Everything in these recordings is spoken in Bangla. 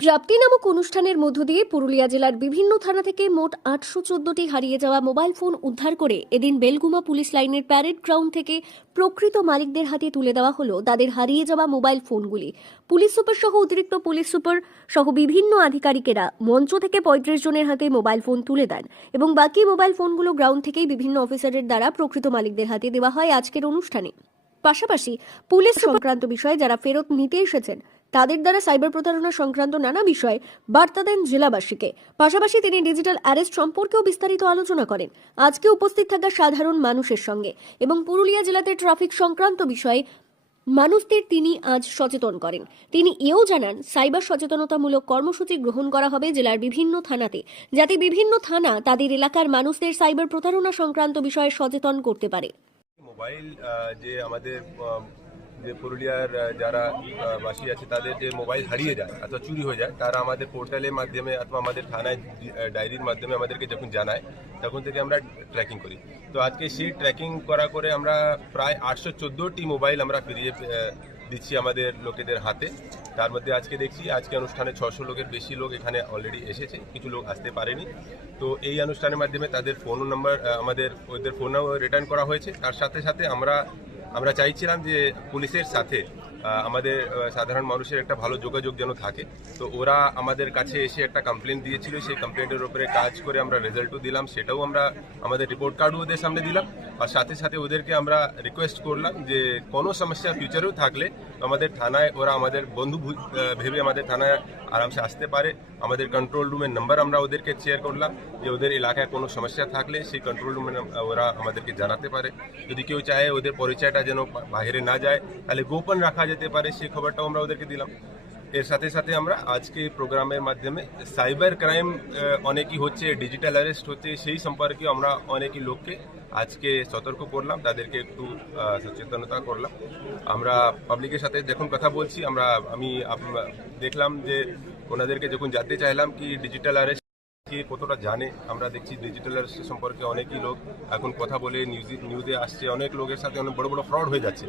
প্রাপ্তি নামক অনুষ্ঠানের মধ্য দিয়ে পুরুলিয়া জেলার বিভিন্ন থানা থেকে মোট আটশো চোদ্দটি হারিয়ে যাওয়া মোবাইল ফোন উদ্ধার করে এদিন বেলগুমা পুলিশ লাইনের প্যারেড গ্রাউন্ড থেকে প্রকৃত মালিকদের হাতে তুলে দেওয়া হলো তাদের হারিয়ে যাওয়া মোবাইল ফোনগুলি। পুলিশ সুপার সহ অতিরিক্ত পুলিশ সুপার সহ বিভিন্ন আধিকারিকেরা মঞ্চ থেকে পঁয়ত্রিশ জনের হাতে মোবাইল ফোন তুলে দেন এবং বাকি মোবাইল ফোনগুলো গ্রাউন্ড থেকেই বিভিন্ন অফিসারের দ্বারা প্রকৃত মালিকদের হাতে দেওয়া হয় আজকের অনুষ্ঠানে। পাশাপাশি পুলিশ সংক্রান্ত বিষয়ে যারা ফেরত নিতে এসেছেন তাদের দ্বারা সাইবার প্রতারণা সংক্রান্ত নানা বিষয়ে বার্তা দেন জেলাবাসীকে। পাশাপাশি তিনি ডিজিটাল অ্যারেস্ট সম্পর্কেও বিস্তারিত আলোচনা করেন। আজকে উপস্থিত থাকা সাধারণ মানুষের সঙ্গে এবং পুরুলিয়া জেলাতে ট্রাফিক সংক্রান্ত বিষয়ে মানুষদের তিনি আজ সচেতন করেন। তিনি এও জানান, সাইবার সচেতনতামূলক কর্মসূচি গ্রহণ করা হবে জেলার বিভিন্ন থানাতে, যাতে বিভিন্ন থানা তাদের এলাকার মানুষদের সাইবার প্রতারণা সংক্রান্ত বিষয়ে সচেতন করতে পারে। মোবাইল যে আমাদের যে পুরুলিয়ার যারা বাসী আছে, তাদের যে মোবাইল হারিয়ে যায় অথবা চুরি হয়ে যায়, তারা আমাদের পোর্টালের মাধ্যমে অথবা আমাদের থানায় ডায়েরির মাধ্যমে আমাদেরকে যখন জানায়, তখন থেকে আমরা ট্র্যাকিং করি। তো আজকে সেই ট্র্যাকিং করা করে আমরা প্রায় আটশো চোদ্দোটি মোবাইল আমরা ফিরিয়ে দিচ্ছি আমাদের লোকেদের হাতে। তার মধ্যে আজকে দেখছি, আজকে অনুষ্ঠানে ছশো লোকের বেশি লোক এখানে অলরেডি এসেছে, কিছু লোক আসতে পারেনি। তো এই অনুষ্ঠানের মাধ্যমে তাদের ফোন নাম্বার আমাদের, ওদের ফোনও রিটার্ন করা হয়েছে। তার সাথে সাথে আমরা আমরা চাইছিলাম যে পুলিশের সাথে আমাদের সাধারণ মানুষের একটা ভালো যোগাযোগ যেন থাকে। তো ওরা আমাদের কাছে এসে একটা কমপ্লেন দিয়েছিল। সেই কমপ্লেন্টের উপরে কাজ করে আমরা রেজাল্টও দিলাম। সেটাও আমরা আমাদের রিপোর্ট কার্ডও ওদের সামনে দিলাম। আর সাথে সাথে ওদেরকে আমরা রিকোয়েস্ট করলাম যে কোনো সমস্যা ফিউচারেও থাকলে আমাদের থানায় ওরা আমাদের বন্ধু ভেবে আমাদের থানায় আরামসে আসতে পারে। আমাদের কন্ট্রোল রুমের নাম্বার আমরা ওদেরকে শেয়ার করলাম যে ওদের এলাকায় কোনো সমস্যা থাকলে সেই কন্ট্রোল রুমে ওরা আমাদেরকে জানাতে পারে। যদি কেউ চায় ওদের পরিচয়টা যেন বাইরে না যায়, তাহলে গোপন রাখা যেতে পারে সেই খবরটাও আমরা ওদেরকে দিলাম। এর সাথে সাথে আমরা আজকে প্রোগ্রামের মাধ্যমে সাইবার ক্রাইম অনেকই হচ্ছে, ডিজিটাল অ্যারেস্ট হচ্ছে, সেই সম্পর্কে আমরা অনেকই লোককে আজকে সতর্ক করলাম, তাদেরকে একটু সচেতনতা করলাম। আমরা পাবলিকের সাথে যখন কথা বলছি, আমরা আমি, দেখলাম যে ওনাদেরকে যখন জানতে চাইলাম কি ডিজিটাল অ্যারেস্ট কে কতটা জানে? আমরা দেখছি ডিজিটাল অ্যারেস্ট সম্পর্কে অনেকই লোক এখন কথা বলে নিউজে নিউজে আসছে। অনেক লোকের সাথে অনেক বড় বড় ফ্রড হয়ে যাচ্ছে।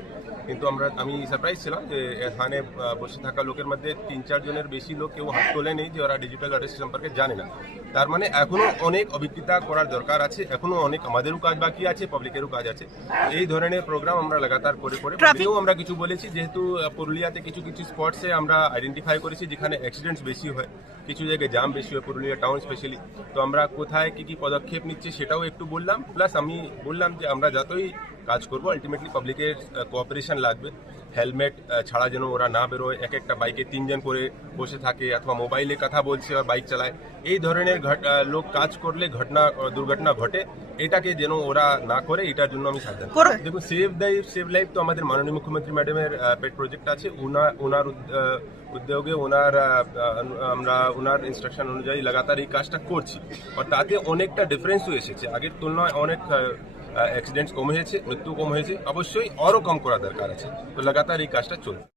কিন্তু আমরা আমি সারপ্রাইজ ছিলাম যে এখানে বসে থাকা লোকের মধ্যে তিন চার জনের বেশি লোক কেউ হাত তোলে নেই যে ওরা ডিজিটাল অ্যারেস্ট সম্পর্কে জানে না। তার মানে এখনও অনেক অভিজ্ঞতা করার দরকার আছে। এখনও অনেক আমাদেরও কাজ বাকি আছে পাবলিকেরও কাজ আছে। এই ধরনের প্রোগ্রাম আমরা লাগাতার করে করে আমরা কিছু বলেছি। যেহেতু পুরুলিয়াতে কিছু কিছু স্পটসে আমরা আইডেন্টিফাই করেছি যেখানে অ্যাক্সিডেন্টস বেশি হয় কিছু জায়গায় জাম বেশি হয় পুরুলিয়া টাউন স্পেশালি তো আমরা কোথায় কি কি পদক্ষেপ নিচ্ছি সেটাও একটু বললাম। প্লাস আমি বললাম যে আমরা যতই কাজ করব। আলটিমেটলি পাবলিকের কোঅপারেশন লাগবে। হেলমেট ছাড়া যেন ওরা না বেরোয়। এক একটা বাইকে তিনজন করে বসে থাকে অথবা মোবাইলে কথা বলছে আর বাইক চালায়। এই ধরনের লোক কাজ করলে ঘটনা দুর্ঘটনা ঘটে। এটাকে যেন ওরা না করে এটার জন্য আমি সাবধান। দেখুন সেভ লাইফ সেভ লাইফ তো আমাদের মাননীয় মুখ্যমন্ত্রী ম্যাডামের পেট প্রজেক্ট আছে। ওনার ওনার উদ- উদ্যোগে ওনার আমরা ওনার ইনস্ট্রাকশন অনুযায়ী লাগাতার এই কাজটা করছি। আর তাতে অনেকটা ডিফারেন্সও এসেছে। আগের তুলনায় অনেক অ্যাক্সিডেন্টস কম হয়েছে মৃত্যু কম হয়েছে। অবশ্যই আরও কম করা দরকার আছে। তো লাগাতার এই কাজটা চলছে।